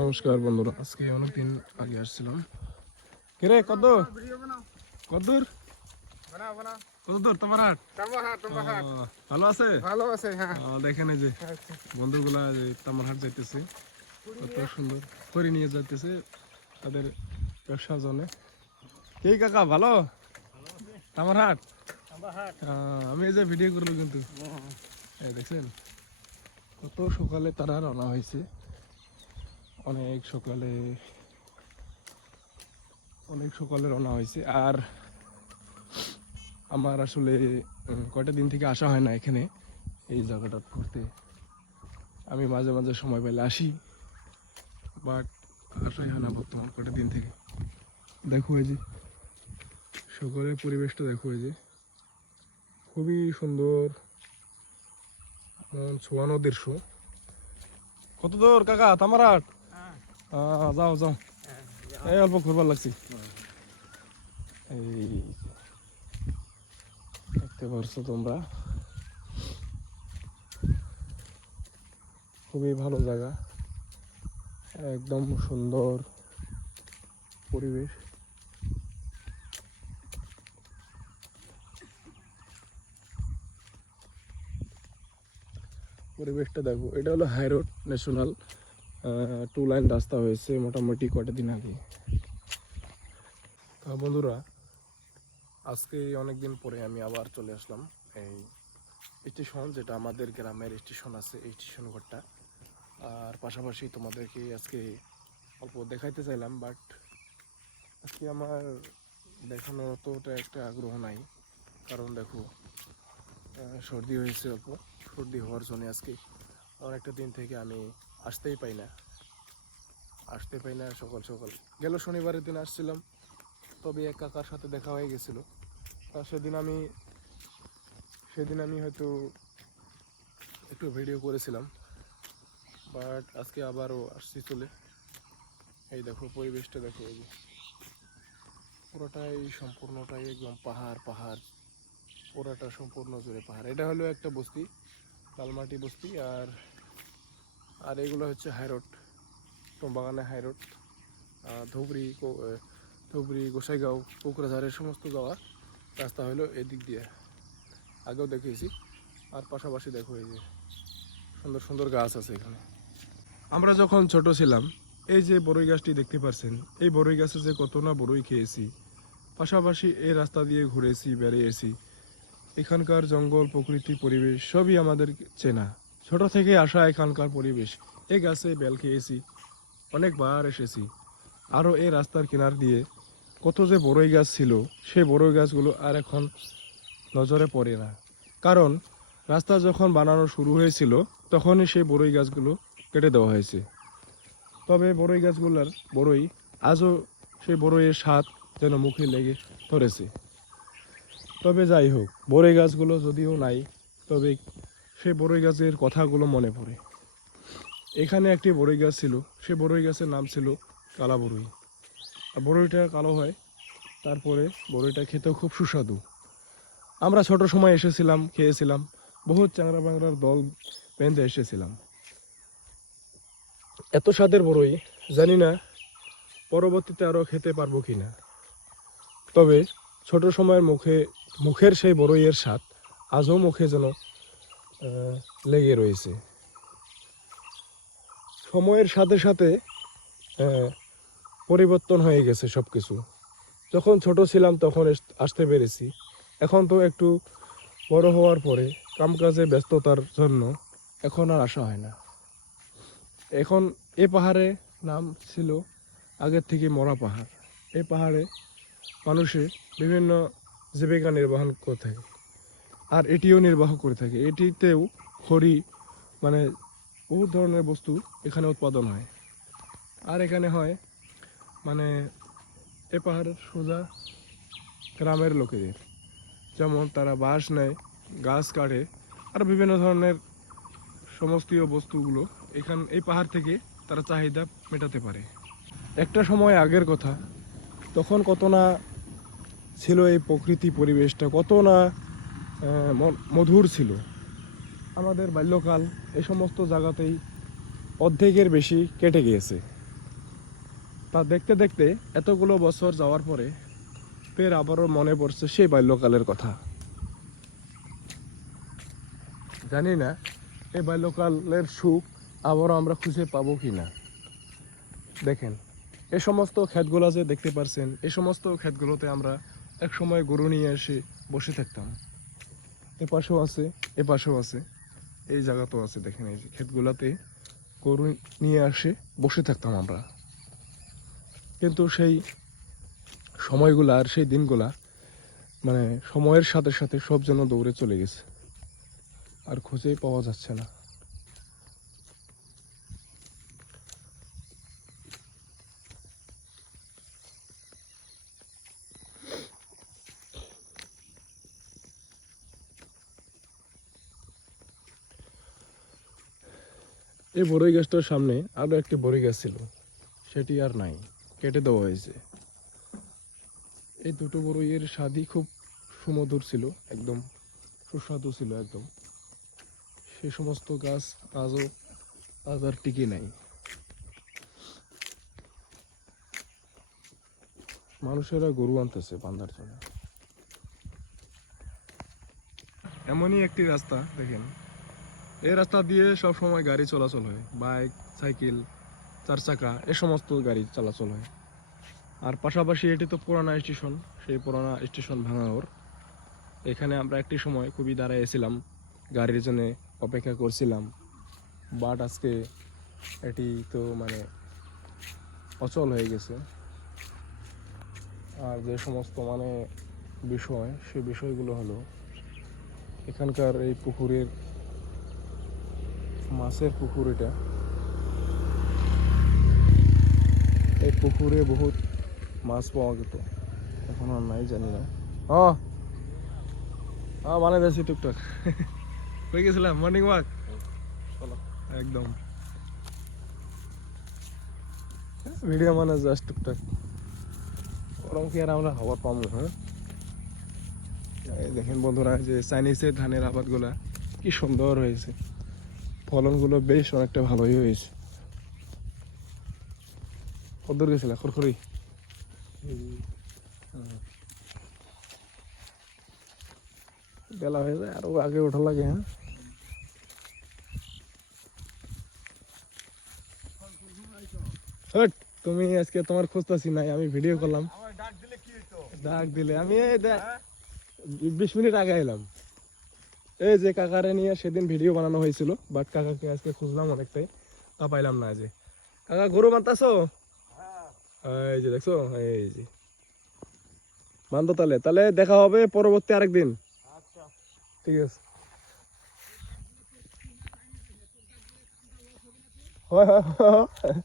নমস্কার বন্ধুরা, আজকে অনেকদিন আগে আসছিলাম। কিরে কদ্দুর কদ্দুর কতদূর তোমার হাট? ভালো আছে? ভালো আছে, হ্যাঁ। দেখেন এই যে বন্ধুগুলা যে তামার হাট যাইতেছে, কত সুন্দর করে নিয়ে যাইতেছে তাদের ব্যবসার জন্য। কে কাকা ভালো? তামার হাট আমি এই যে ভিডিও করলো কিন্তু দেখছেন কত সকালে তারা রওনা হয়েছে, অনেক সকালে রওনা হয়েছে। আর আমার আসলে কয়টা দিন থেকে আসা হয় না এখানে এই জায়গাটা ঘুরতে। আমি মাঝে মাঝে সময় পেলে আসি, বাট আসাই হয় না বর্তমান কয়টা দিন থেকে। দেখো এই যে সকালের পরিবেশটা, দেখো এই যে খুবই সুন্দর, মন ছোঁয়ানো দৃশ্য। কত দূর কাকা তামার হাট? যাও যাও, এই অল্প ঘুরবার লাগছি। এই দেখতে পারছো তোমরা, খুবই ভালো জায়গা, একদম সুন্দর পরিবেশ। পরিবেশটা দেখো, এটা হলো হাই রোড ন্যাশনাল 2 লাইন রাস্তা হয়েছে মোটামুটি কটা দিন আগে। তা বন্ধুরা, আজকে অনেকদিন পরে আমি আবার চলে আসলাম এই স্টেশন, যেটা আমাদের গ্রামের স্টেশন আছে, এই স্টেশন ঘরটা। আর পাশাপাশি তোমাদেরকে আজকে অল্প দেখাইতে চাইলাম, বাট আজকে আমার দেখানোর অতটা একটা আগ্রহ নাই, কারণ দেখো সর্দি হয়েছে অল্প। সর্দি হওয়ার জন্য আজকে অনেকটা দিন থেকে আমি আসতেই পাই না। সকাল সকাল গেল শনিবারের দিন আসছিলাম, তবে এক কাকার সাথে দেখা হয়ে গেছিল। তা সেদিন আমি হয়তো একটু ভিডিও করেছিলাম, বাট আজকে আবারও আসছি চলে। এই দেখো পরিবেশটা, দেখো এই যে পুরোটাই সম্পূর্ণটাই একদম পাহাড়, পুরোটা সম্পূর্ণ জুড়ে পাহাড়। এটা হলো একটা বস্তি, লালমাটি বস্তি। আর এগুলো হচ্ছে হাইরোড, বাগানে হাইরোড, ধুবড়ি গোসাইগাঁও কোকরাঝাড়ের সমস্ত যাওয়া রাস্তা হলো এদিক দিয়ে, আগেও দেখিয়েছি। আর পাশাপাশি দেখো এই যে সুন্দর সুন্দর গাছ আছে এখানে। আমরা যখন ছোট ছিলাম, এই যে বড়ই গাছটি দেখতে পাচ্ছেন, এই বড়ই গাছে যে কত না বড়ই খেয়েছি। পাশাপাশি এই রাস্তা দিয়ে ঘুরেছি, বেরিয়েছি। এখানকার জঙ্গল, প্রকৃতি, পরিবেশ সবই আমাদের চেনা। ছোট থেকে আসা এখানকার পরিবেশ। এই গাছে বেল খেয়েছি, অনেকবার এসেছি। আরও এই রাস্তার কিনার দিয়ে কত যে বড়ই গাছ ছিল, সেই বড়ই গাছগুলো আর এখন নজরে পড়ে না। কারণ রাস্তা যখন বানানো শুরু হয়েছিল, তখনই সেই বড়ই গাছগুলো কেটে দেওয়া হয়েছে। তবে বড়ই গাছগুলোর বড়ই আজও সেই বড়ইয়ের স্বাদ যেন মুখে লেগে ধরেছে। তবে যাই হোক, বড়ই গাছগুলো যদিও নাই, তবে সেই বড়ই গাছের কথাগুলো মনে পড়ে। এখানে একটি বড়ই গাছ ছিল, সেই বড়ই গাছের নাম ছিল কালা বড়ই। আর বড়ইটা কালো হয়, তারপরে বড়ইটা খেতেও খুব সুস্বাদু। আমরা ছোট সময় এসেছিলাম, খেয়েছিলাম, বহুত চ্যাংরা ব্যাংরার দল বেঁধে এসেছিলাম। এত স্বাদের বড়ই, জানি না পরবর্তীতে আরও খেতে পারবো কি না। তবে ছোট সময়ের মুখের সেই বড়ইয়ের স্বাদ আজও মুখে যেন লেগে রয়েছে। সময়ের সাথে সাথে পরিবর্তন হয়ে গেছে সব কিছু। যখন ছোট ছিলাম তখন আসতে পেরেছি, এখন তো একটু বড় হওয়ার পরে কামকাজে ব্যস্ততার জন্য এখন আর আসা হয় না। এখন এ পাহাড়ে নাম ছিল আগের থেকে মরা পাহাড়। এই পাহাড়ে মানুষে বিভিন্ন জীবিকা নির্বাহ করে থাকে, আর এটিও নির্বাহ করে থাকে। এটিতেও খড়ি, মানে বহু ধরনের বস্তু এখানে উৎপাদন হয়। আর এখানে হয় মানে এ পাহাড়ের সোজা গ্রামের লোকেদের, যেমন তারা বাঁশ নেয়, গাছ কাটে, আর বিভিন্ন ধরনের সমস্তীয় বস্তুগুলো এই পাহাড় থেকে তারা চাহিদা মেটাতে পারে। একটা সময় আগের কথা, তখন কত না ছিল এই প্রকৃতি পরিবেশটা, কত না মধুর ছিল। আমাদের বাল্যকাল এই সমস্ত জায়গাতেই অর্ধেকের বেশি কেটে গিয়েছে। তা দেখতে দেখতে এতগুলো বছর যাওয়ার পরে ফের আবারও মনে পড়ছে সেই বাল্যকালের কথা। জানি না এই বাল্যকালের সুখ আবারও আমরা খুঁজে পাবো কি না। দেখেন এই সমস্ত ক্ষেতগুলো যে দেখতে পারছেন, এই সমস্ত ক্ষেতগুলোতে আমরা এক সময় গরু নিয়ে এসে বসে থাকতাম। এ পাশেও আছে, এ পাশেও আছে, এই জায়গাতেও আছে। দেখেন এই যে ক্ষেতগুলোতে গরু নিয়ে আসে বসে থাকতাম আমরা। কিন্তু সেই সময়গুলা আর সেই দিনগুলা মানে সময়ের সাথে সাথে সব যেন দৌড়ে চলে গেছে, আর খুঁজেই পাওয়া যাচ্ছে না। এই বড়ই গাছটার সামনে আরো একটি বড়ই গাছ ছিল, সেটি আর নাই, কেটে দেওয়া হয়েছে। এই দুটো বড়ইয়ের স্বাদই খুব সুমধুর ছিল, একদম সুস্বাদু ছিল একদম। সে সমস্ত গাছ আজ আর টিকে নাই। মানুষেরা গরু আনতেছে বান্ধার জন্য। এমনই একটি রাস্তা দেখেন, এই রাস্তা দিয়ে সব সময় গাড়ি চলাচল হয়, বাইক, সাইকেল, 4 চাকা, এ সমস্ত গাড়ি চলাচল হয়। আর পাশাপাশি এটি তো পুরানা স্টেশন, সেই পুরানা স্টেশন ভাঙানোর এখানে আমরা একটি সময় খুবই দাঁড়াইছিলাম, গাড়ির জন্য অপেক্ষা করছিলাম। বাট আজকে এটি তো মানে অচল হয়ে গেছে। আর যে সমস্ত মানে বিষয়, সেই বিষয়গুলো হলো এখানকার এই পুকুরের মাছের পুকুর, এটা এই পুকুরে বহুত মাছ পাওয়া যেত, এখন আর নাই, জানি না। বানাই যাচ্ছি টুকটাক। হয়ে গেছিলাম মর্নিং ওয়াক, একদম ভিডিও মানে জাস্ট টুকটাক। ওরকম কি আর আমরা খবর পাবো? হ্যাঁ, দেখেন বন্ধুরা, যে চাইনিজের ধানের আবাদগুলা কি সুন্দর হয়েছে, ফলনগুলো বেশ অনেকটা ভালোই হয়েছে। কত গেছিল খড়খড়ি? বেলা হয়ে যায়, আরো আগে ওঠা লাগে। হ্যাঁ, তুমি আজকে তোমার খুঁজতেছি নাই, আমি ভিডিও করলাম। ডাক দিলে আমি 20 মিনিট আগে এলাম। এই যে কাকারে নিয়ে সেদিন ভিডিও বানানো হয়েছিল, বাট কাকাকে আজকে খুঁজলাম অনেকটাই, তা পাইলাম না। যে কাকা গরু বানতাছো? এই যে দেখছো, এই যে বান্ধো। তাহলে তাহলে দেখা হবে পরবর্তী আরেকদিন। ঠিক আছে। হয় হয় হয়।